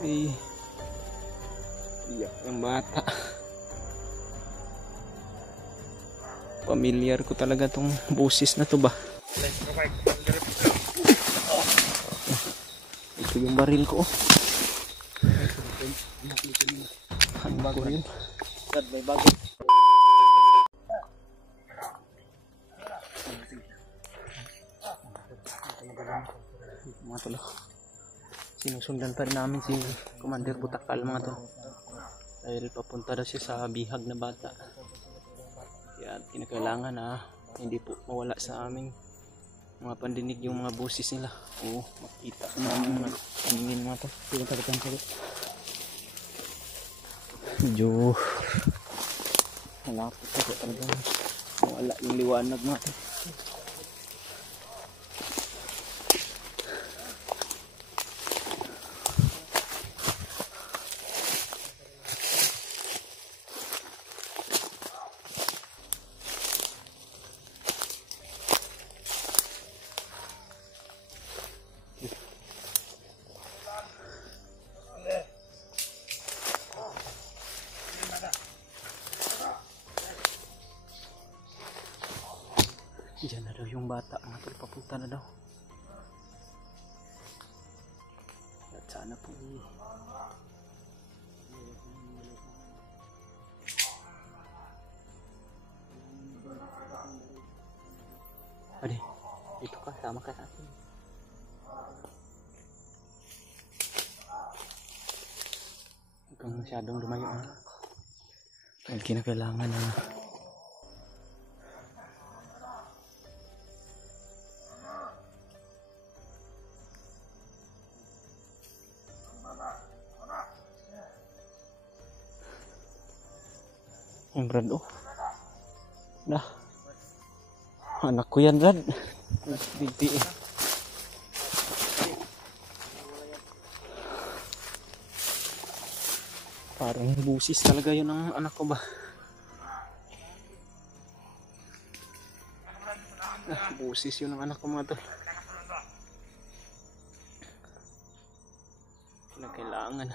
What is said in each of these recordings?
Ay, iyak ng bata. Pamilyar ko talaga tong boses na to ba. Ito yung baril ko. Ano ba ko yun? May bago. Mga tolo, sinusundan pa rin namin si Commander Butakal mga tolo, dahil papunta daw siya sa bihag na bata. Kaya kinakailangan na hindi po mawala sa aming mga pandinig yung mga boses nila. Oo, makita namin mga paningin mga tolo. Medyo malapit ako talaga, wala yung liwanag mga tolo. Diyan na daw yung bata mga tol, papunta na daw. At sana po Ade, dito ka, sama ka sa akin. Huwag kang masyadong lumayo ha. Dahil kinakailangan na yung Brad, oh. Nah. Anak ko yan, Brad. Binti eh. Parang busis talaga yun ang anak ko ba. Busis yun ang anak ko mga tol. Kailangan.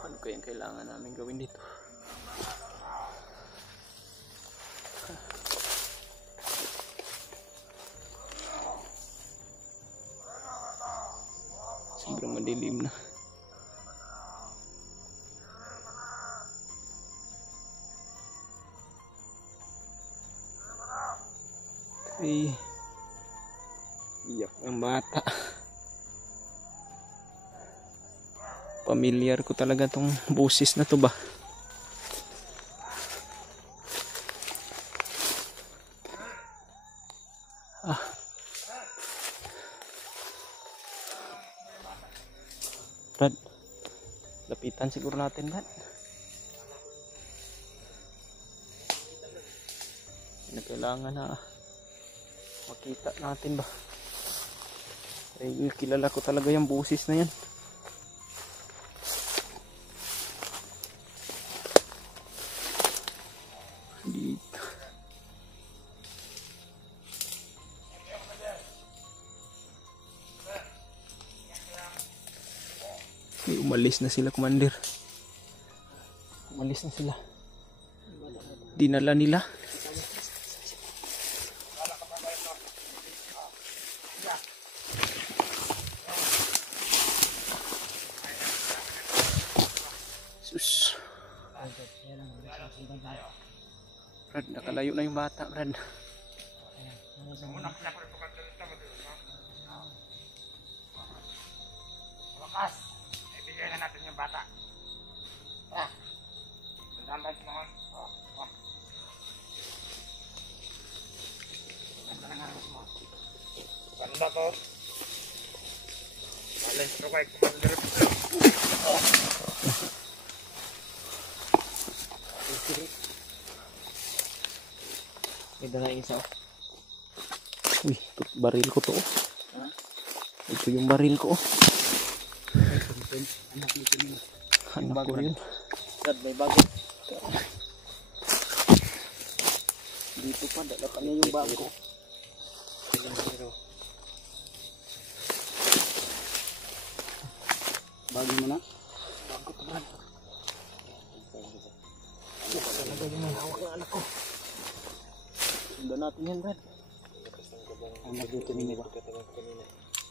Ano kaya ang kailangan namin gawin dito? Sobrang madilim na. Ay, iyak ng bata. Pamilyar ko talaga tong boses na to ba. Brad, lapitan siguro natin, Brad. Kailangan na makita natin ba. Ay, kilala ko talaga yung boses na yan. Dito. Ay, umalis na sila, Commander. Umalis na sila. Dinala nila. Sus. Brad, nakalayo na yung bata, Brad. Wakas, ibigay na natin yung bata. Sandal naman. Ganda to. Alis ko kay Commander. May dala isa. Uy, baril ko to. Ito yung baril ko. Anak ko yun. May bago. Dito pa, dala pa niya yung bago. Bago mo na? Bago pa man. Talaga yung may hawak na anak ko. Sundan natin yan, Brad. Ang nagluto ninyo ba?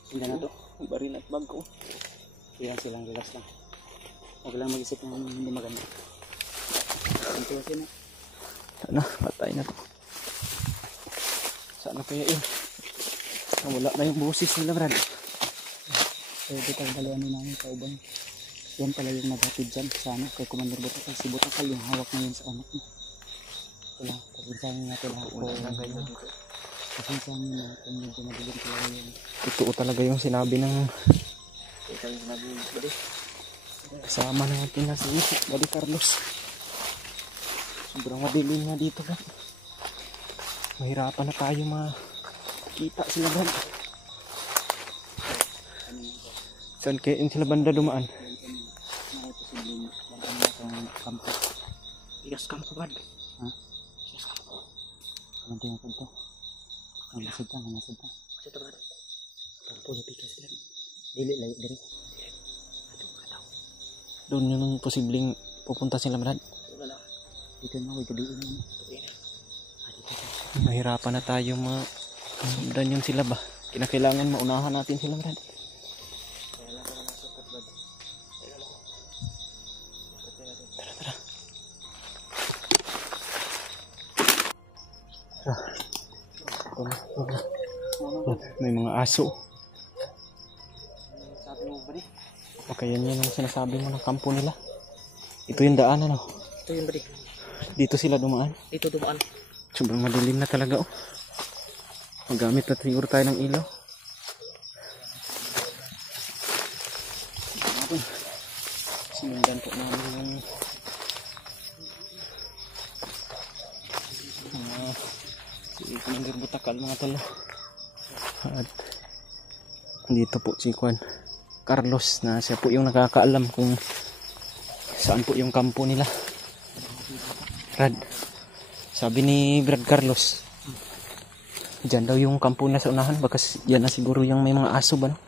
Sundan na to. Baril at bag ko. Kaya silang relax lang. Huwag lang mag-isip ng hindi maganda. Santuasin na. Sana, patay na to. Sana kaya yun. Wala na yung busis nila, Brad. Pwede tayo dalawanin namin sa uban. Yan pala yung naghatid dyan sa ano, kay Commander Butakal. Si Butakal yung hawak ngayon sa anak niya. Wala, pagkinsahin natin ako. Pagkinsahin natin, medyo madilim talaga yun. Totoo talaga yung sinabi ng kasama natin na si Buddy Carlos. Sobrang madilim na dito, Brad. Mahirapan na tayo makita sila, Brad. Saan kaya sila banda dumaan? Igas kampo, Brad. Ha? Igas kampo. Kaman tingin ko ito. Masad ka. Masad ka, Brad. Kampo, napikas sila. Dili, layo diri. Doon yung posibleng pupunta sila, Brad. Wala. Dito na, ito diin mo. Mahirapan na tayo sundan yun sila ba? Kinakailangan maunahan natin sila, Brad. May mga aso. O kaya yan yung sinasabi mo ng kampo nila. Ito yung daan, ano? Ito yung bari. Dito sila dumaan? Dito dumaan. Sobrang madilim na talaga, oh. Magamit na siguro tayo ng ilaw. Sinundan po namin yung si Commander Butakal, mga talo. At dito po si Juan Carlos na siya po yung nakakaalam kung saan po yung kampo nila. Brad, sabi ni Brad Carlos, dyan daw yung kampo na sa unahan. Baka dyan na siguro yung may mga aso ba, no?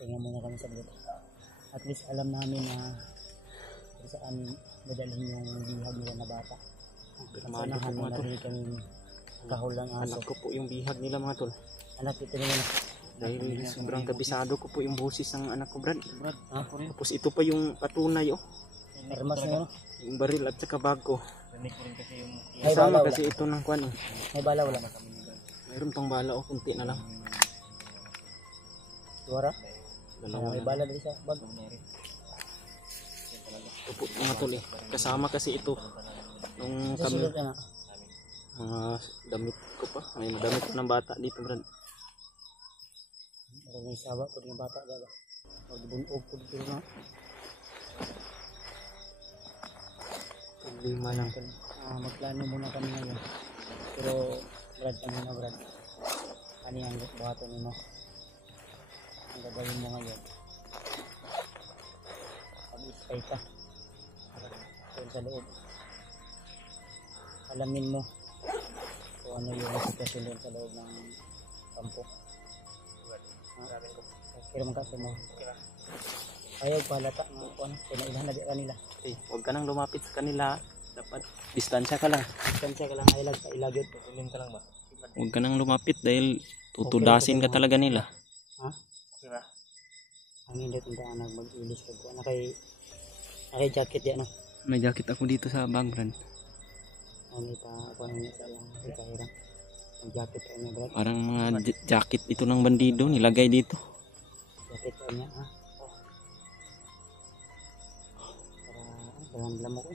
Tingnan muna kami sa dito. At least alam namin na kung saan madalhin yung bihag nila na bata. Sanahan mo narinig kami kahol ng aso. Anak ko po yung bihag nila, mga tol. Anak, ito naman. Dahil sobrang kabisado ko po yung boses ng anak ko, Brad. Tapos ito pa yung patunay, oh. Hermas na yun. Yung baril at saka bag ko. Kasama kasi ito ng kwan, eh. May bala, wala. Mayroon pang bala, oh. Kunti na lang. Suara? May bala din sa bag. Ito po mga tol, eh. Kasama kasi ito nung kami mga damit ko pa. May damit ko ng bata dito, Brad. May sawa ko ng bata dala. Magbunog ko dito na. Lima lang. Magplano muna kami ngayon. Pero Brad, Brad. Ano yung buhaton mo? Ang gagawin mo ngayon? Pag-ispay ka. Doon sa loob. Alamin mo kung ano yung sitwasyon doon sa loob ng kampo. Pero magkasa mo. Ayaw palata ng kung pinailan na di kanila. Huwag ka nang lumapit sa kanila. Dapat distansya ka lang. Distansya ka lang. Ay ilagod. Tutulim ka lang ba? Huwag ka nang lumapit dahil tutudasin ka talaga nila. Ha? Diba? Ang hindi tundaan na mag-ilis ka. Nakay jacket yan, no? May jacket ako dito sa background. Ano ita ako nang isa lang. Ikahirang. Ang jacket ka niya, Brad. Parang mga jacket ito ng bandido nilagay dito. Jacket ka niya, ha? Para dalam mo ko.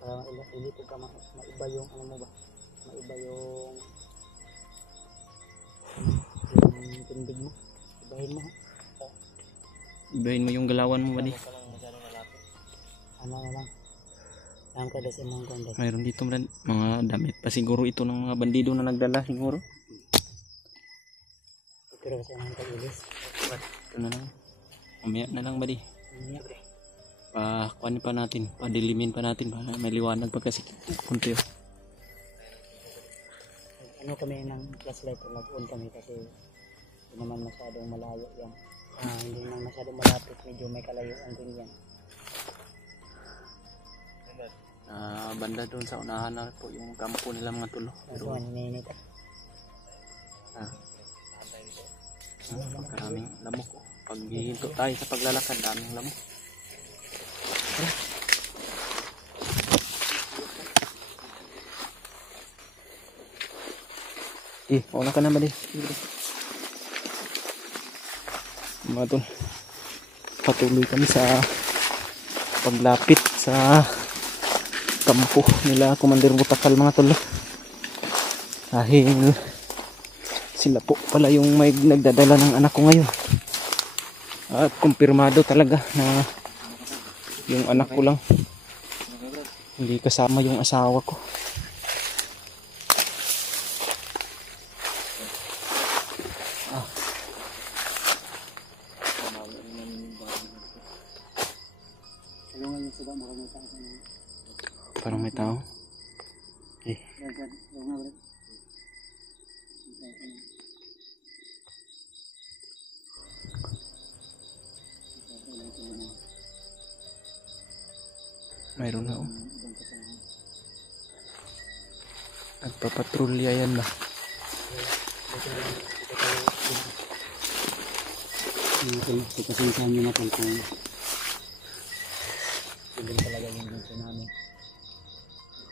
Para ilito ka maiba yung ano mo ba? Maiba yung tindig mo. Ibahin mo, ha? Ibahin mo yung galawan mo ba di? Ano na lang. Ang kada sa mga kondak. Mayroon dito mga damit pa siguro ito ng mga bandido na nagdala siguro. Pero kasi ang tagilis. Ito na lang. Mamaya na lang ba di? Ano pre? Kuhanin pa natin, padilimin pa natin para may liwanag pa kasi kunti. Ano kami ng flashlight o lag-on kami kasi hindi naman masyadong malayo yan. Hindi naman masyadong malapit, medyo may kalayuan din yan. Banda doon sa unahan na po yung kampo nila mga tulo. Pero ano ninit? Maraming lamok. Pag hihinto tayo sa paglalakad, daming lamok. Wala ka na ba di? Mga tol, patuloy kami sa paglapit sa kampo nila Commander Butakal mga tol. Dahil sila po pala yung may nagdadala ng anak ko ngayon. At kumpirmado talaga na yung anak ko lang, hindi kasama yung asawa ko. Parang may tao. Mayroon na nagpapatrolya yan ba? Kasi nyo natin kung hindi talaga yung dito namin.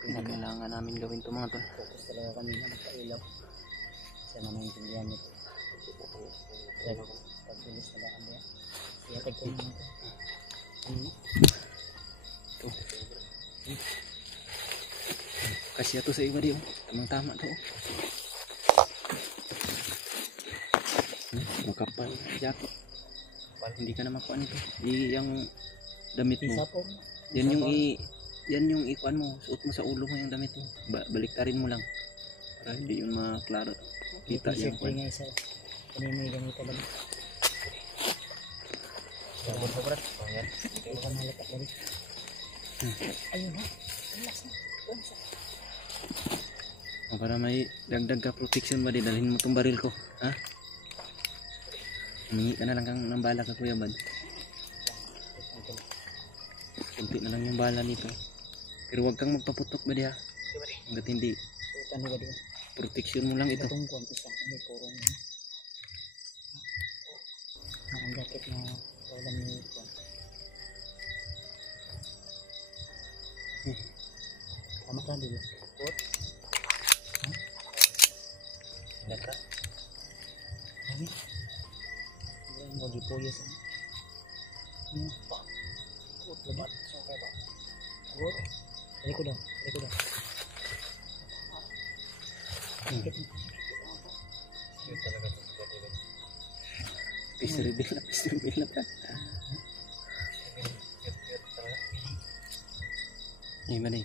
Kailangan namin gawin ito mga tol. Focus talaga kami na magpailaw. Sana maintindihan nyo ito. Pagbilis na baka ba? Iyatag ko naman ito. Ito. Kasi ito sa iba diyo. Tamang tama ito. Makapal. Jacket. Hindi ka na makuha nito. Yung damit mo. Yan yung ikuan mo. Suot mo sa ulo mo yung damit mo. Baliktarin mo lang. Para hindi yung maklaro. Kita yung kuan. Kanina may ganito lang. Sabon ko bro. Ito na letak balik. Ayun ha. Relax na. Para may dagdag ka protection ba di dalhin mo tong baril ko. Ha? Humingi ka na lang ng bala ka Kuya Bad. Kunti na lang yung bala nito. Pero huwag kang magpaputok ba di ha? Hanggat hindi. Suotan ba di? Protection mo lang ito. Itong kuwan isa. Ano puro mo. Ang jacket na wala ni kuwan. Tama ka din. What? Hindi ka? Dami. Mau dipoyo sa pa. Gut lebat so kayak Pak. Gut. Dari ko daw. Pisir bila kan. Ini mana?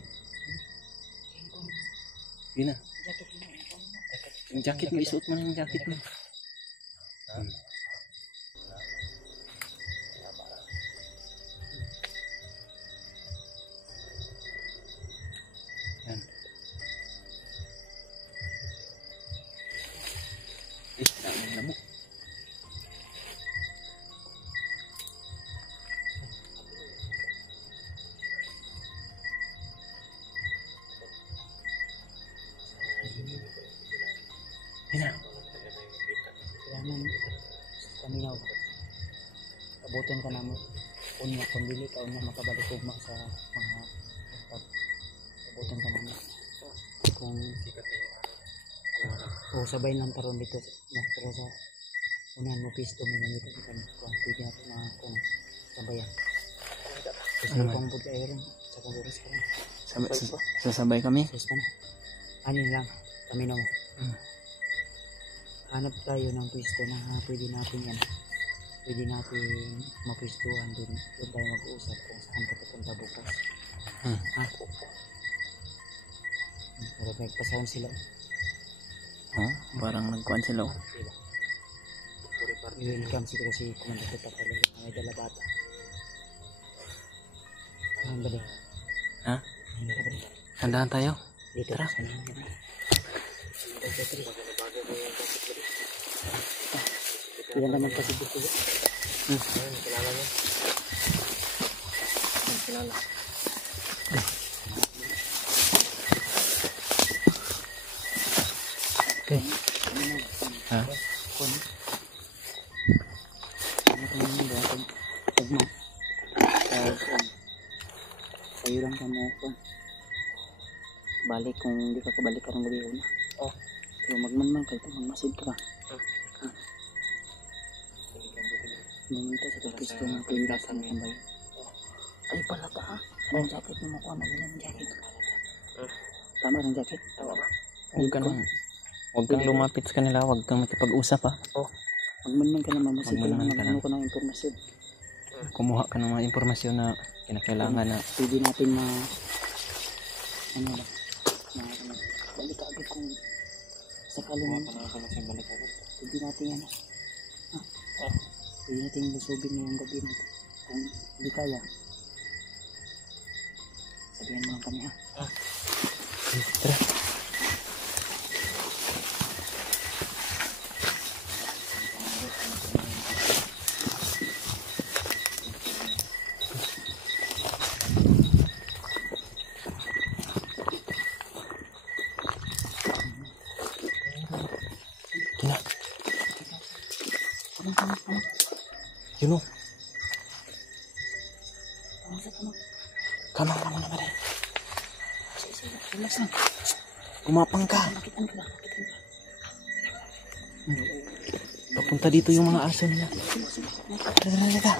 Gina. Yung jacket mo, isuot mo na yung jacket mo. Yan. Daming lamok. Yan. Kailangan paminaw ba? Kabuton ka na mo. Unya, kung dili ka unya makabalik ugma sa mga kabuton ka na mo. Kung sabay lang taron dito na pero sa unahan mo pisto may nangita ka kung pwede natin na kung sabayan. Kasi kung pud kayo rin sa kongres ka rin. Sasabay kami? Sus ka na. Anin lang, paminaw mo. Hanap tayo ng pwesto na pwede natin mapwestuhan doon tayo mag-uusap kung saan ka pupunta bukas. Ha? Para nagpasahan sila. Oh, parang nagkuhan sila oh. Diba? I-welcome siguro si Commander Butak pala. May dala bata. Ang balik. Ha? Tandaan tayo. Dito. Tara. Ilan naman kasi dito. Okay. Ha? Ano kami ba? Pagma. Kayo lang ka mo ko. Balik kung hindi ka kabalik ka ng gabi una. Oh. Pero magmanman kayo, magmasid ka. Minta sa Kristo ng pindasan ng bayan. Ay pala ta ha? Ang jacket mo ko na yun ang jacket. Tama ang jacket? Tama ba? Huwag kang lumapit sa kanila, huwag kang makipag-usap ha. Magmanman ka na mamasid ka na Magmanman ka na. magkano ka ng impormasyon. Kumuha ka ng mga impormasyon na kinakailangan na Pwede natin ano ba? Balik ka agad kung sakali mo. Pwede natin ano. Pwede natin lusubin ngayong gabi natin. Kung hindi kaya, sabihan mo lang kami ha. tara. Kina. Yun o. Kamang naman naman eh. Relax lang. Gumapang ka. Makitan ka. Papunta dito yung mga aso nila. Tara.